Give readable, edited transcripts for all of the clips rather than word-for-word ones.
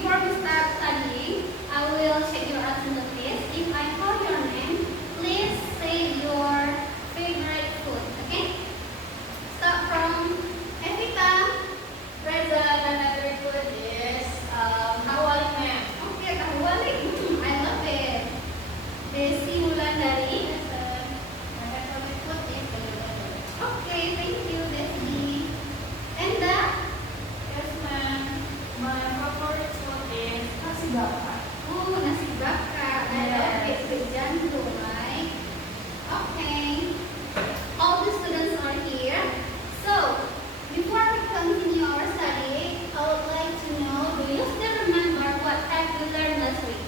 before we start studying, I will check your attendance list. If I call your name, please say your favorite food. Okay? Start from Evita. Reza, my favorite food is tahu walik, ma'am. Okay, tahu walik. I love it. Desi Wulandari. My favorite food is telur. Okay, thank you, Desi. Enda. Yes, ma'am. My favorite food is nasi bakar. Nasi bakar. I love it with jantung, right? Okay. All the students are here. So, before we continue our study, I would like to know, do you still remember what type we learned last week?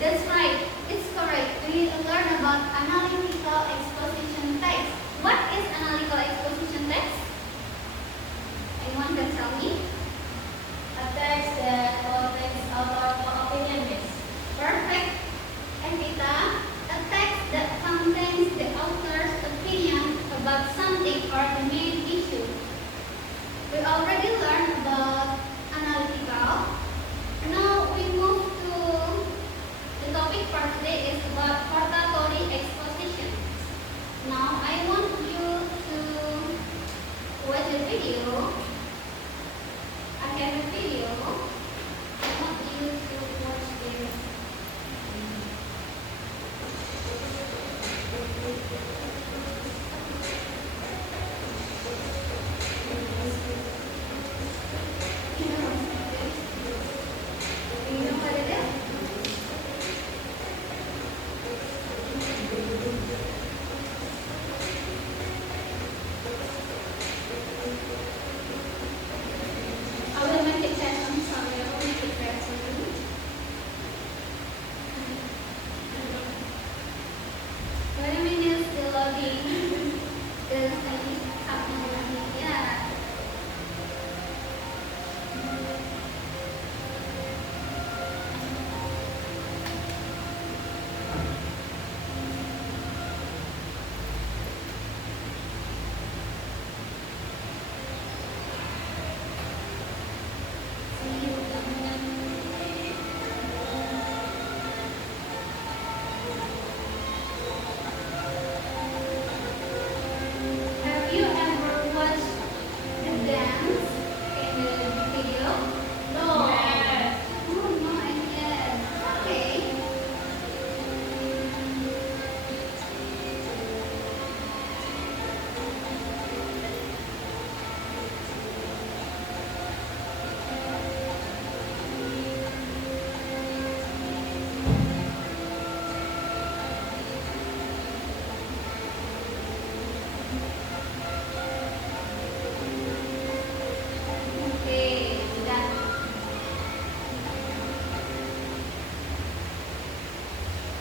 That's right. It's correct. We learned about analytical exposition text. What is analytical exposition text? Anyone can tell me? A text that contains our opinion, miss. Perfect. Evita, a text that contains the author's opinion about something or the main issue. We already learned about analytical. Now we move to the topic for today is about hortatory exposition. Now I want you to watch the video. I have a video. I want you to watch this. You know what it is? I will make it fast. I'm sorry. I will make it fast for you. Wait a minute, still loading. There's any happening here. Have you ever watched the dance in the video? No. Oh, no, I did. Okay. Okay, done.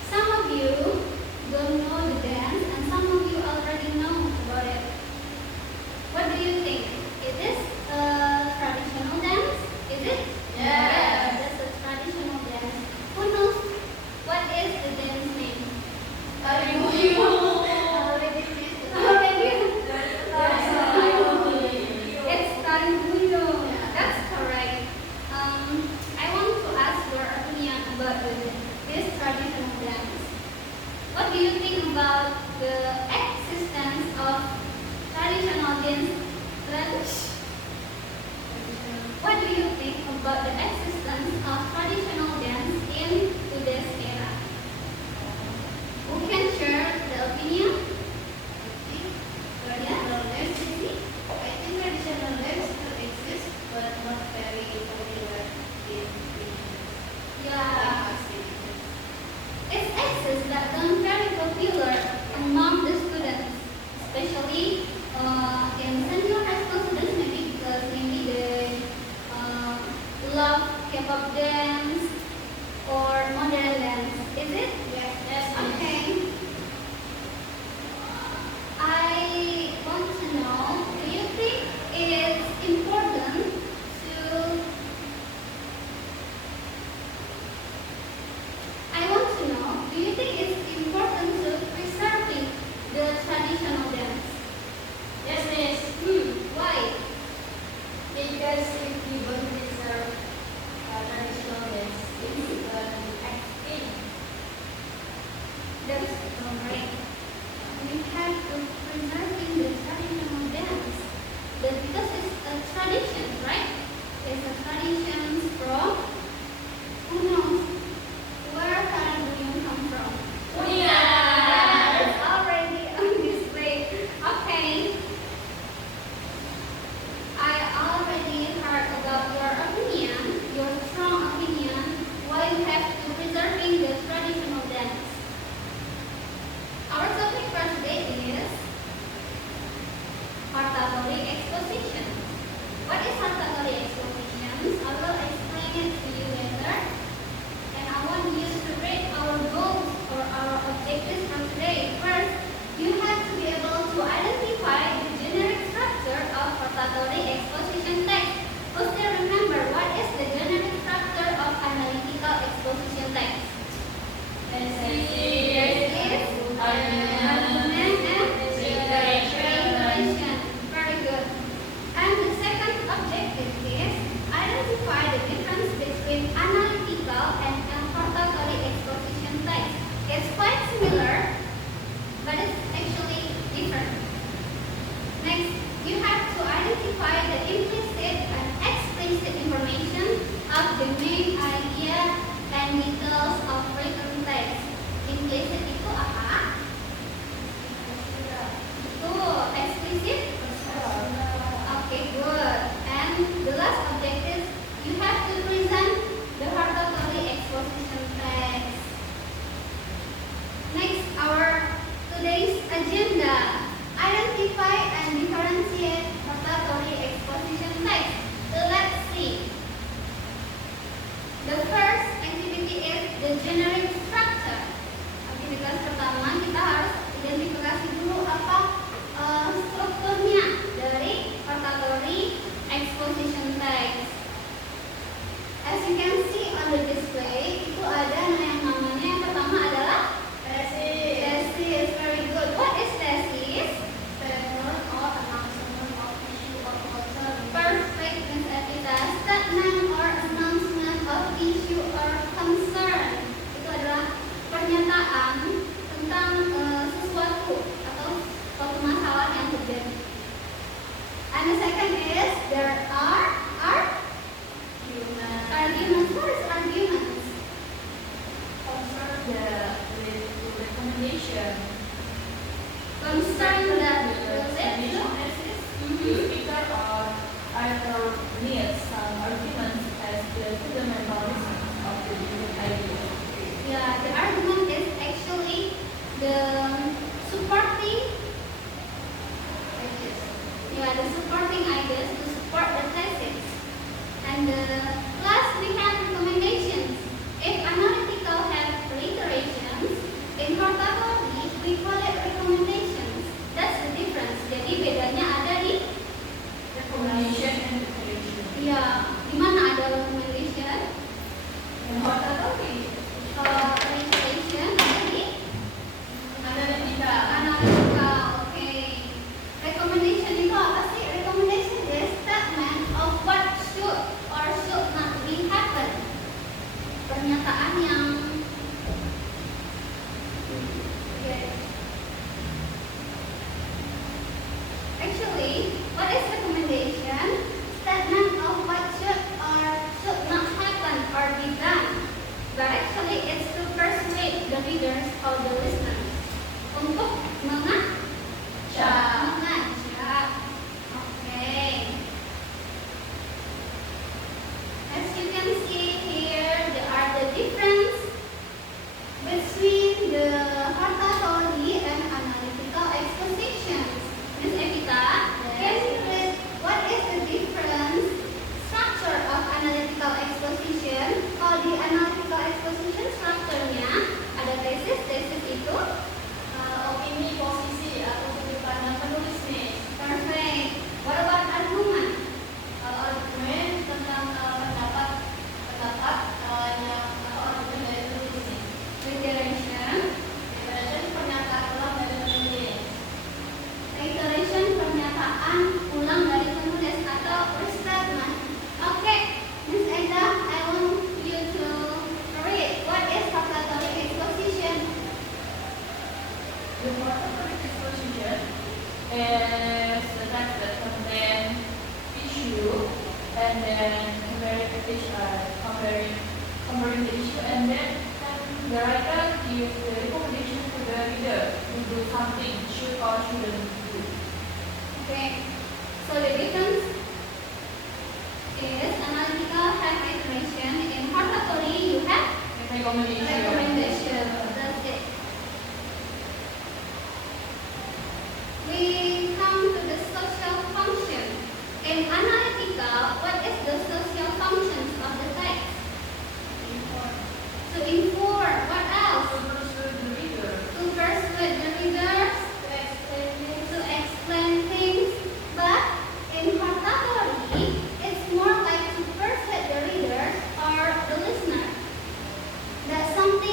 Some of you don't know the dance and some of you already know about it. What do you think? Is this a traditional dance? Is it? Yes. That's a traditional dance. Who knows what is the dance name? Already. It's Tari Buyung. That's correct. I want to ask your opinion about this traditional dance. What do you think about the existence of traditional dance? What do you think about the existence of traditional dance in today's era? Who can share the opinion? I think traditional dance still exists, but not very popular in Yeah. It exists but not very popular among the students, especially in senior high school students, maybe because maybe they love K-pop dance or modern dance. Is it? Yes. Okay. I want to know, do you think it is important to I want to know, do you think it's important to preserving the traditional dance? Yes, miss. Why? Because Because if you don't preserve traditional dance, it's extinct. That's great. We have to preserving the traditional dance. Because it's a tradition, right? It's a tradition from who knows where Karadunyong come from. It's already on display. Okay. I already heard about your opinion, your strong opinion, why you have to preserving the traditional dance. Our topic for today is Hartagori exposition. What is Hartagori exposition? I will explain it to you later. And I want you to read our goals or our objectives for today. First, you have to be able to identify the generic structure of Hartagori exposition text. Who still remember what is the generic structure of analytical exposition text? Argument and declaration. Very good. And the second objective is identify the difference between analytical and Hartagori exposition text. It's quite similar, but it's actually different. Next, you have to identify the implicit and explicit information of the main idea and details of written text. Implicit itu apa? Itu explicit. Okay, good. And the last objective, you have to present the Hartagori exposition text. Next, our today's agenda. Identify and differentiate Hartagori exposition text. So let's see. The first activity is the generic structure. Aktivitas pertama kita harus identifikasi dulu apa strukturnya dari Hartagori exposition text. As you can see on the display, itu ada yang namanya yang pertama adalah thesis. Thesis, very good. What is thesis? Statement or announcement of issue or concern. Perfect, Miss Evita. Statement or announcement of issue or concern. Itu adalah pernyataan tentang sesuatu atau suatu masalah yang terjadi. And the second is there are arguments. What is arguments? Concern the recommendation. Concern that relate to Speaker or either needs some arguments as the fundamental reasons of the given idea. yeah, the argument is actually the supporting the supporting ideas to support the thesis. And last we have recommendations. If analytical have reiterations, in Hartagori we call it recommendations. That's the difference. Jadi bedanya ada di Recommendation and declaration. ya di mana ada recommendation, In Hartagori, reiteration ada di analytical. analytical. Okay. Recommendation itu apa sih? Recommendation is statement of what should or should not be happen. Pernyataan yang actually, what is recommendation? Statement of what should or should not happen or be done. But actually, it's to persuade the readers or the listeners untuk mengajak. Okay. As you can see here, there are the difference between the Hartagori and analytical expositions. Miss Evita, can you read what is the difference structure of analytical exposition? Kalau di analytical exposition strukturnya ada tesis itu Opini, posisi atau sudut pandang penulis then comparing the issue, and then the writer gives the recommendation to the reader to do something should or shouldn't do. Okay. So the difference is analytical have iteration. In hortatory you have recommendation. That's it. We come to the social function. In analytical, what is the social functions of the text? To inform. What else? To persuade the reader. To persuade the readers. To explain things. But in hortatory, it's more like to persuade the readers or the listener that something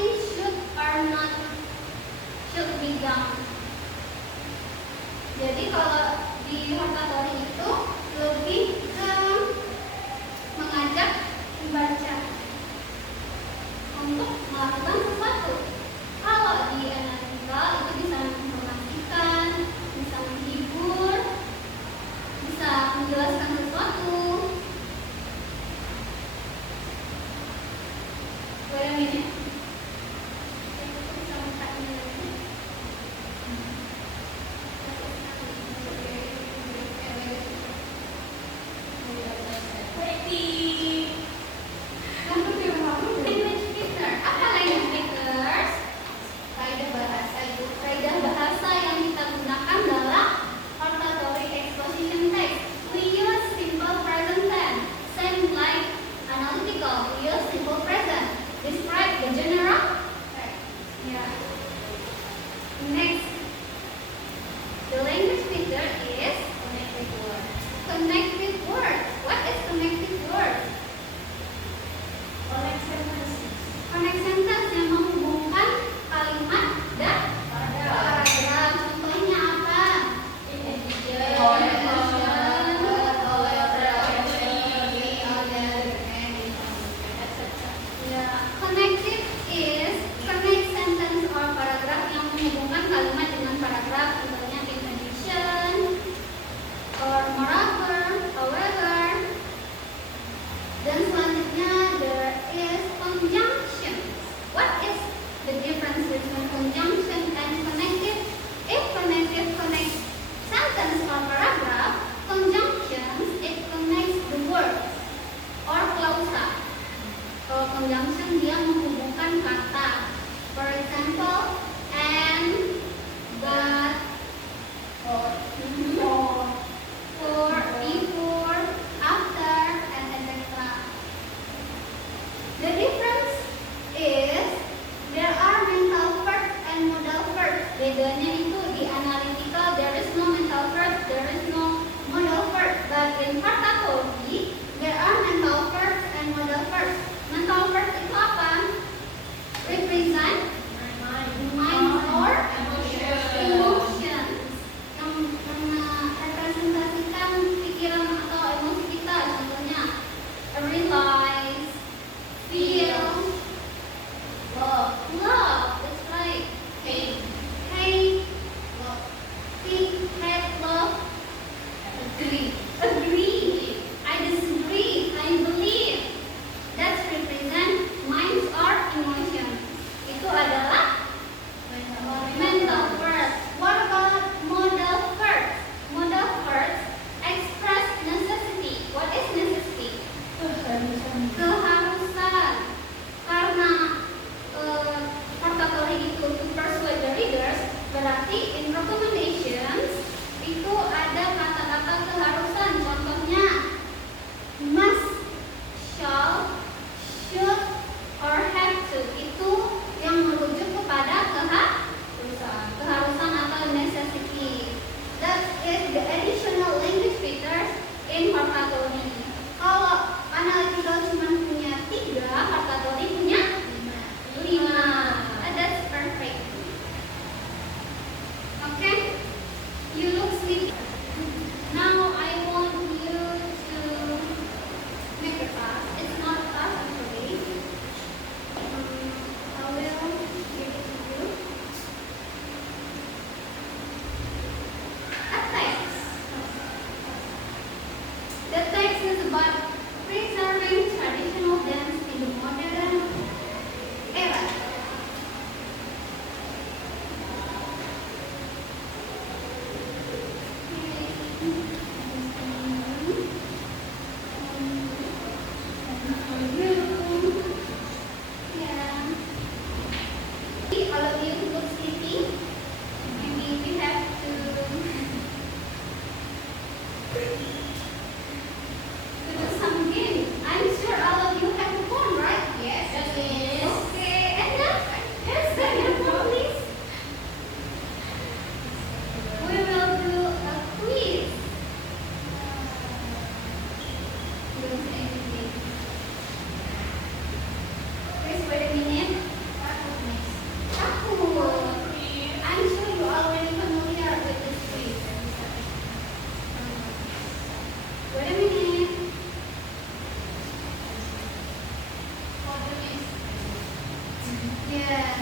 Yes.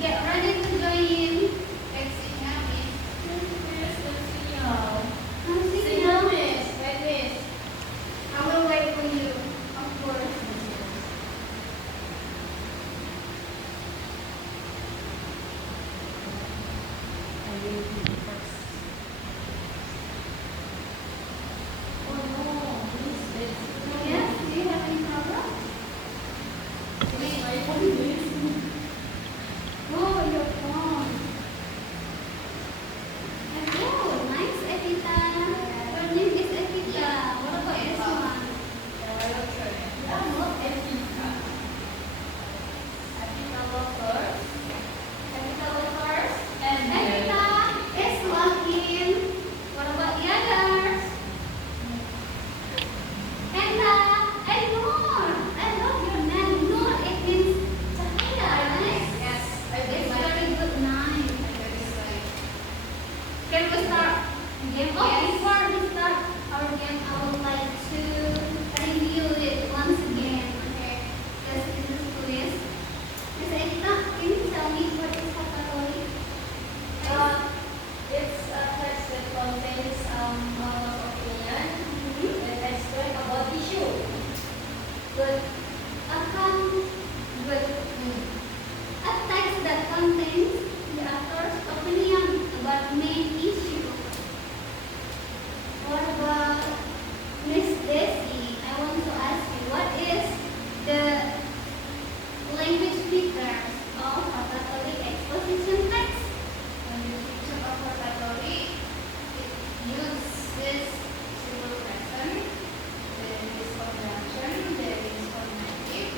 Get ready to join in. Vaccine-nya, Miss. Miss, let's see now. Masih ya, Miss. Wait, Miss. I will wait for you. Of course. Oh no, Miss, let's see. Yes, do you have any problem? Miss, my phone, Miss. Oh, your phone. Oh, nice, Evita. Your name is Evita. What about this one? I will try. Not Evita. Evita lovers. Evita lovers. And Evita is login. What about the others? Enda and Noor. I love your name. Noor, it means cahaya, right? Yes, I It's did my very good name. Can we start game? Oh, before we start our game, I would like to review it once again. Okay. Just in this quiz. Miss Evita, can you tell me what is hepatology? It's a text that contains opinion that explain about issue. Good. Good. A text that contains the author's opinion about main issue. What about Miss Desi? I want to ask you, what is the language features of a Catholic exposition text? When the teacher of a category, it uses simple present, there is conjunction, there is cognitive,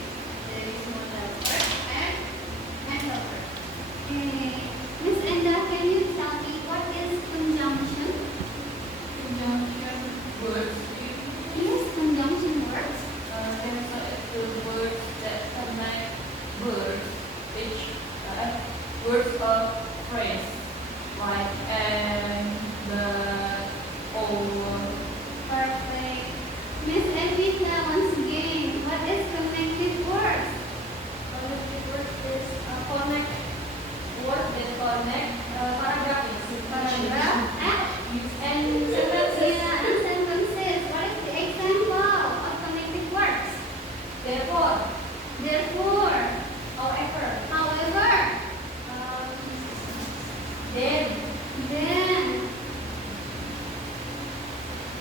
there is modal verb, and mental verb. Miss Enda, can you tell me what is conjunction? Conjunction words. Yes, conjunction words. There's the words that connect words, which words of phrase, like and, the, or. Perfect. Miss Evita, once again, what is connected words? Connected words is connect word that connect paragraph. Paragraph And sentences. yeah, and sentences. What is the example of connected words? Therefore, Therefore, however, then, then,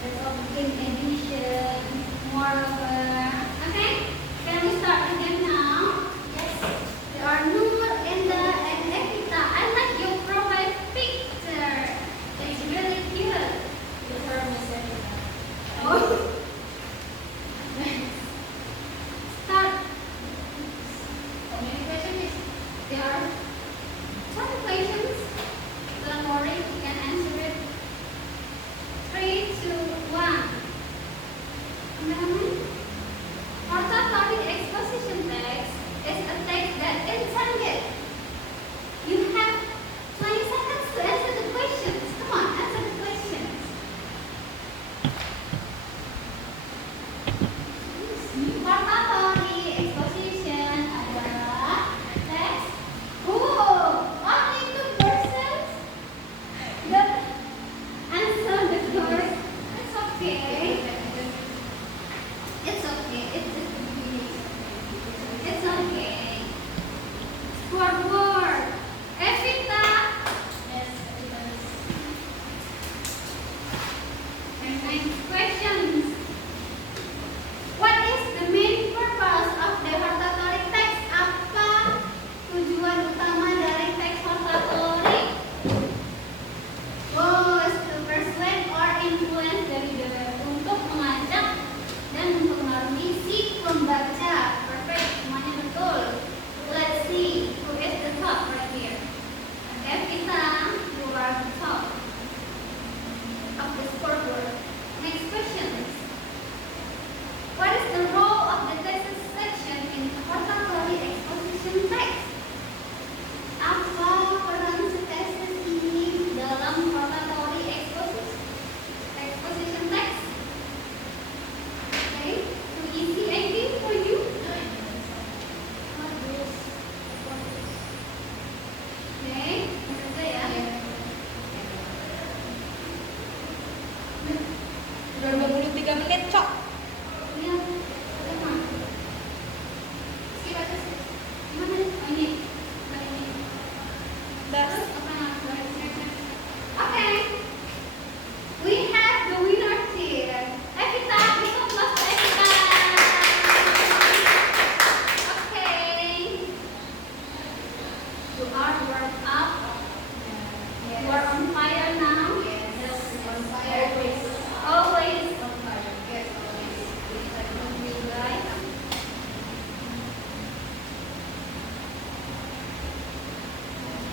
that's all in addition, moreover. Okay, can we start again now? Yes, There are Noor, Enda, and Evita. I like your profile picture. It's really cute. the term is Evita. Oh. Start. communication is There are 20 questions. Don't worry, you can answer it. 3, 2, 1. Cameraman? on fire now? Yes. On fire. Always. On fire. Yes, always. Right.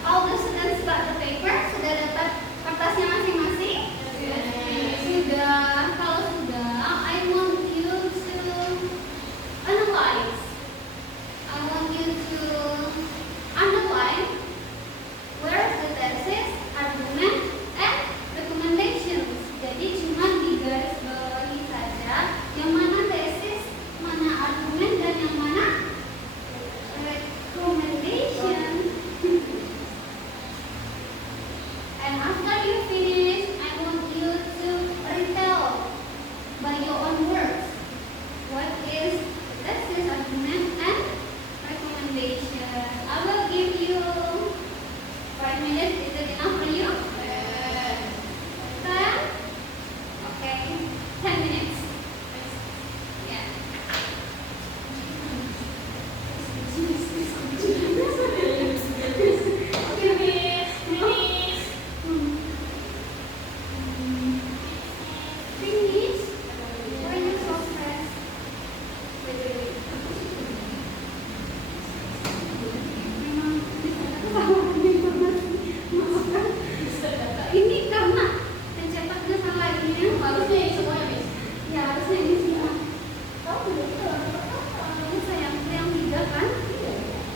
All the students got the paper? Sudah dapat kertasnya masing-masing? Sudah. Kalau sudah, I want you to analyze. I want you to underline where the thesis, argument, and recommendations. Jadi cuma di garis bawahi saja yang mana tesis, mana argumen, dan yang mana recommendation. And after you finish, I want you to retell by your own words what is thesis, argument, and recommendation. I will give you 5 minutes. Is it enough for you? 10? Okay. 10 minutes. Yeah. Okay, Miss. Finish. Finish? Why are you so stressed? Ini karena pencetaknya salah ini. Harusnya ini semuanya, Miss. Ya harusnya ini semua. Ini sayangku yang 3 kan?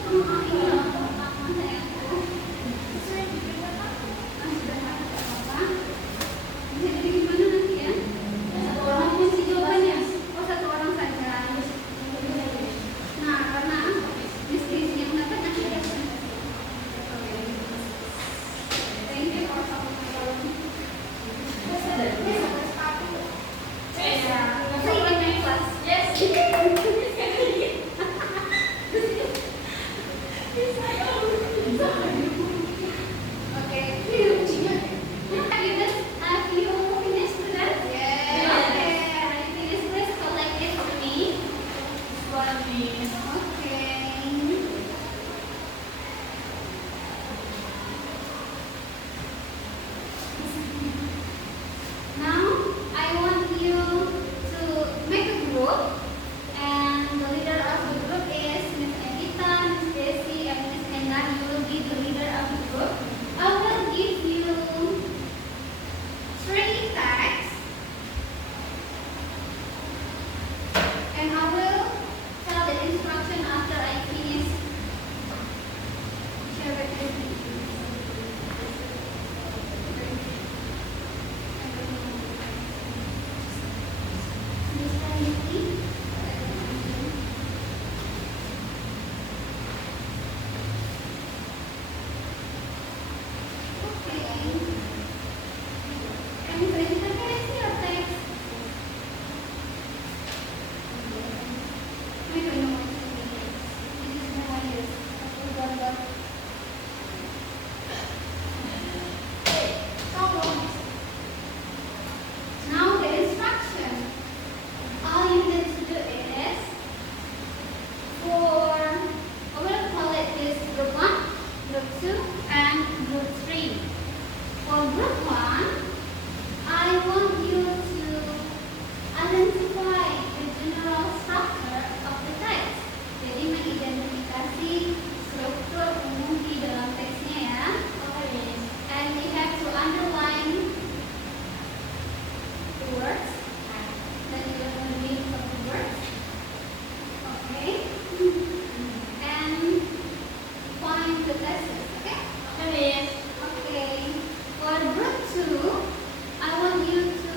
Iya. Pertama sayangku. Sudah apa? Bisa jadi gimana nanti ya? Satu orang Kunci jawabannya. Oh, 1 orang saja. Nah, karena diskusinya mendapat nanti ada presentasi. Thank you for supporting. See you in next class. Yes. Okay. Have you finished students? Yes. Okay. Are you finished? Please collect it to me. One, Miss. Okay. Now I want you to make a group, and the leader of the group is Miss Evita, Miss Desi, and Miss Enda. You will be the leader of the group. I will give you 3 tags, and I will tell the instruction after I finish. Share it with me. Now the instruction. All you need to do is for, I will call it this group 1, group 2, and group 3. For group 1, I want you to identify the general structure of the text. Jadi mengidentifikasi struktur umum di dalam teksnya ya. And you have to underline the words. Then you will know the meaning of the words. Okay. And find the thesis. Okay. Okay, Miss. Okay. For group 2, I want you to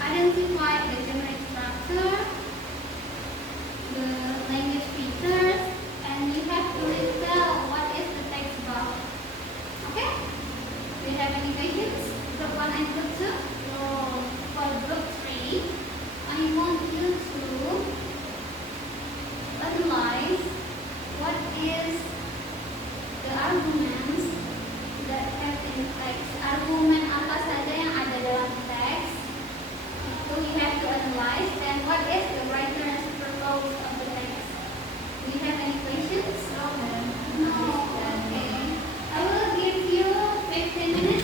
identify the generic structure, the language features, and you have to tell what is the text about. Okay? Do you have any questions? Group 1 and group 2? No. For group 3, I want you to analyze what is the arguments that have in text. Argumen apa saja yang ada dalam teks itu you have to analyze, and what is the writer's purpose of the text. Do you have any questions? No, ma'am. No. Okay. I will give you 15 minutes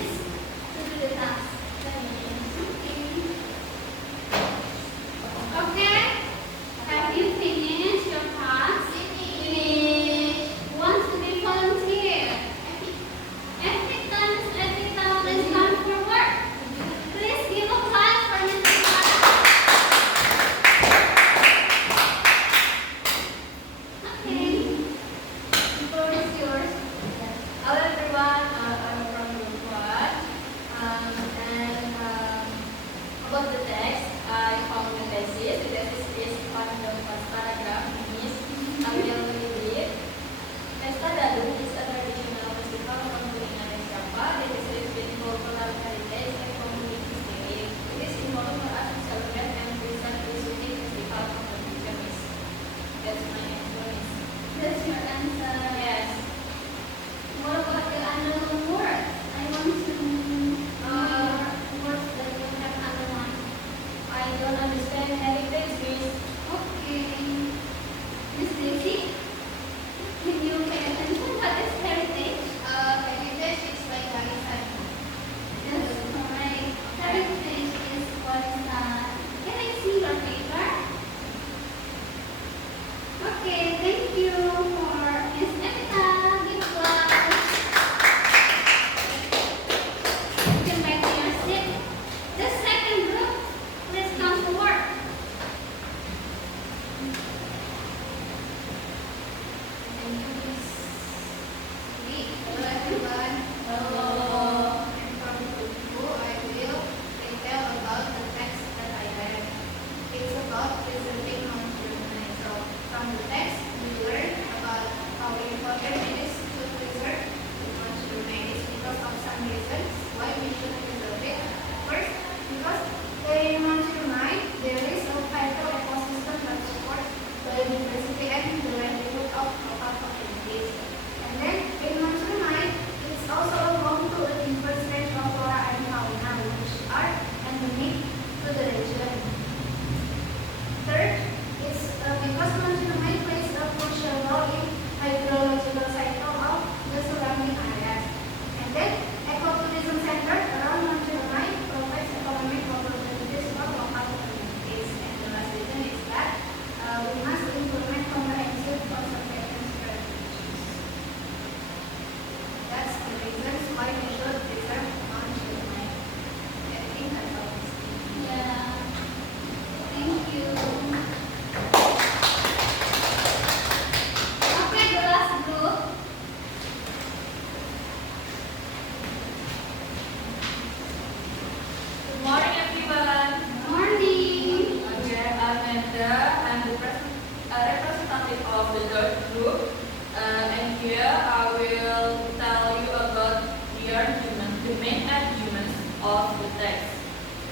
arguments of the text.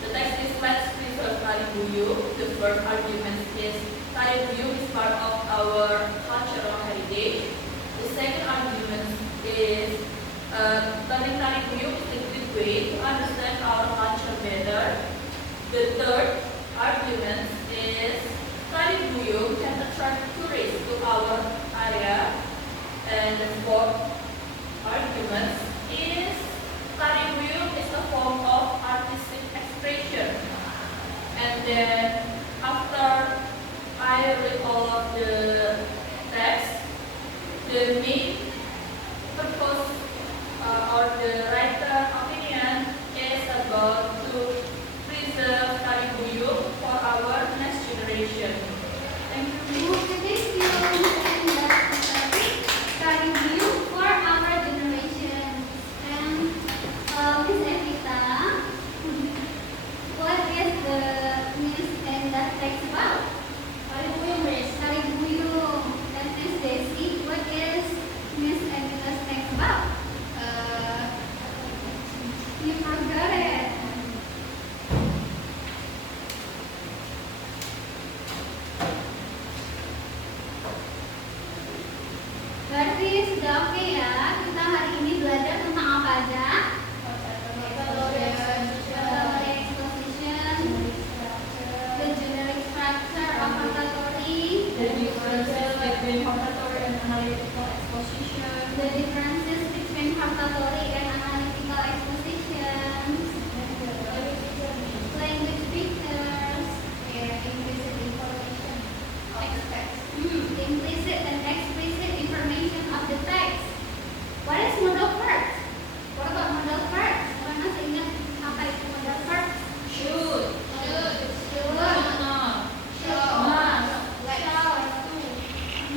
The text is let's preserve Karibuyu. The first argument is Karibuyu is part of our cultural heritage. The second argument is learning Karibuyu is a good way to understand our culture better. The third argument is Karibuyu can attract tourists to our area. And the fourth argument is Karibuyu is a form of artistic expression. And then after I read all of the text, the main purpose or the writer opinion is about to preserve Karibuyu for our next generation. Thank you. Thank you, and that's the topic, Karibuyu for our generation. And Miss Evita, what is the news and the text about? Karibuyu, Miss. Karibuyu. And Miss Desi, what is Miss Evita's text about? You forgot it. Berarti sudah oke ya, kita hari ini belajar tentang apa aja? Vocabulary exposition, the generic structure of vocabulary, The differences between hortatory and analytical exposition. the differences between vocabulary and analytical expositions, language features, Implicit information of the text. implicit and explicit information of the text. What is modal verbs? What about modal verbs? Mana ingat apa itu modal verbs? Should. Should, Not. Must. Like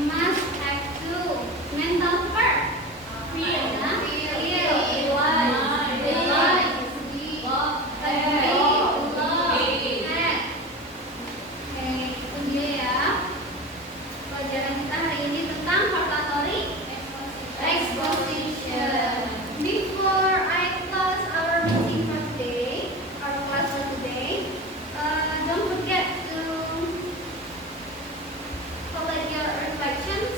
must, have to. Mental verb. Feel. Feel, was, Be. agree, love, Be. act. Oke, itu dia ya. Pelajaran kita hari ini tentang vocabulary exposition. Before I close our meeting for today, our class for today, don't forget to collect your reflections.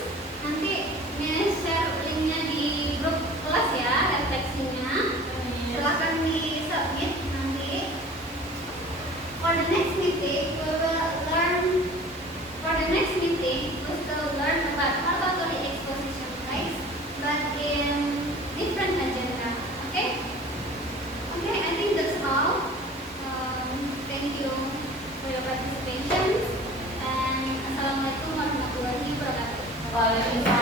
Nanti Miss share linknya di grup kelas ya, refleksinya. Silahkan di submit nanti. For the next meeting, we will learn. For the next meeting, we will learn about vocabulary exposition types, but in different agenda. Okay? Okay, I think that's all. Thank you for your participation. And Assalamualaikum warahmatullahi wabarakatuh. Waalaikumsalam.